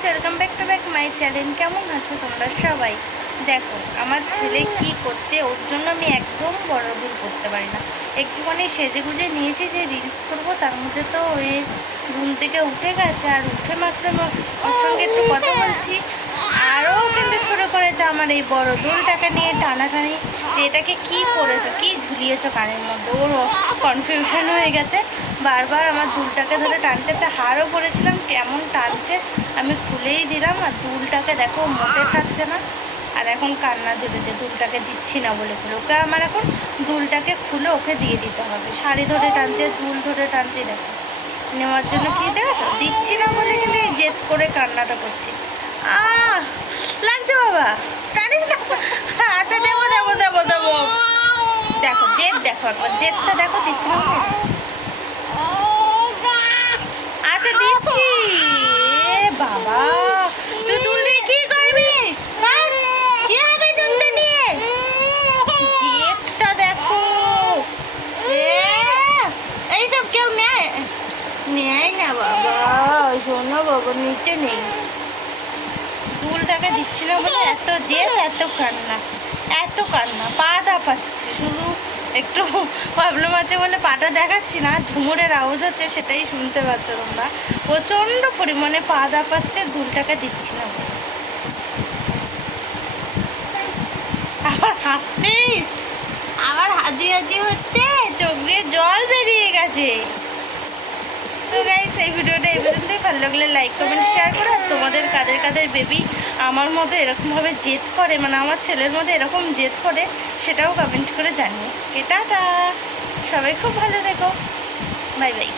Guys welcome back to back my channel কেমন আছো তোমরা সবাই? দেখো, আমার ছেলে কি করছে? ওর জন্য আমি একদম বড় ভুল করতে পারি না। একটুখানি সেজে গুজে নিয়েছি, যে রিলস করব, তার মধ্যে তো ওই ঘুম থেকে উঠে গেছে, আর উঠে মাত্র ওর সঙ্গে একটু কথা বলছি। আরও কিন্তু শুরু করেছে। আমার এই বড় দুলটাকে নিয়ে টানাটানি যে এটাকে কি করেছ, কি ঝুলিয়েছো কানের মধ্যে? ওর কনফিউশন হয়ে গেছে। বারবার আমার দুলটাকে ধরে টানছে। একটা হারও পরেছিলাম, কেমন টানছে আমি খুলেই দিলাম। আর দুলটাকে দেখো, মোটে থাকছে না। আর এখন কান্না জ্বলেছে দুলটাকে দিচ্ছি না বলে খুলে ওকে আমার এখন দুলটাকে খুলে ওকে দিয়ে দিতে হবে। শাড়ি ধরে টানছে, দুল ধরে টানছে, দেখো। নেওয়ার জন্য কি দেখেছ? দিচ্ছি না বলে কিন্তু জেদ করে কান্নাটা করছি। আহ, লাগছে বাবা। দেখো, জেদ দেখো একবার, জেদটা দেখো, দিচ্ছি। আচ্ছা দিচ্ছি। বাবা হ্যাঁ? কেউ নেয়? না বাবা, শোনো বাবা নিচে নেই। দুলটাকে দিচ্ছি না বলে এত জেদ, এত কান্না। এত কান্না, পা দাপাচ্ছে, শুধু একটু প্রবলেম আছে বলে পাটা দেখাচ্ছি না, ঝুমুরের আওয়াজ হচ্ছে সেটাই শুনতে পাচ্ছ তোমরা। প্রচণ্ড পরিমাণে পা দা দাপাচ্ছে, দুলটাকে দিচ্ছি না। আবার হাসছিস? আবার হাজি হাজি হচ্ছে, চোখ দিয়ে জল বেরিয়ে গেছে। গাইস এই ভিডিওটা এই পর্যন্তই। ভালো লাগলে লাইক কমেন্ট শেয়ার করো। আর তোমাদের কাদের কাদের বেবি আমার মতো এরকমভাবে জেদ করে মানে আমার ছেলের মধ্যে এরকম জেদ করে, সেটাও কমেন্ট করে জানিও। টাটা! সবাই খুব ভালো থেকো। Bye bye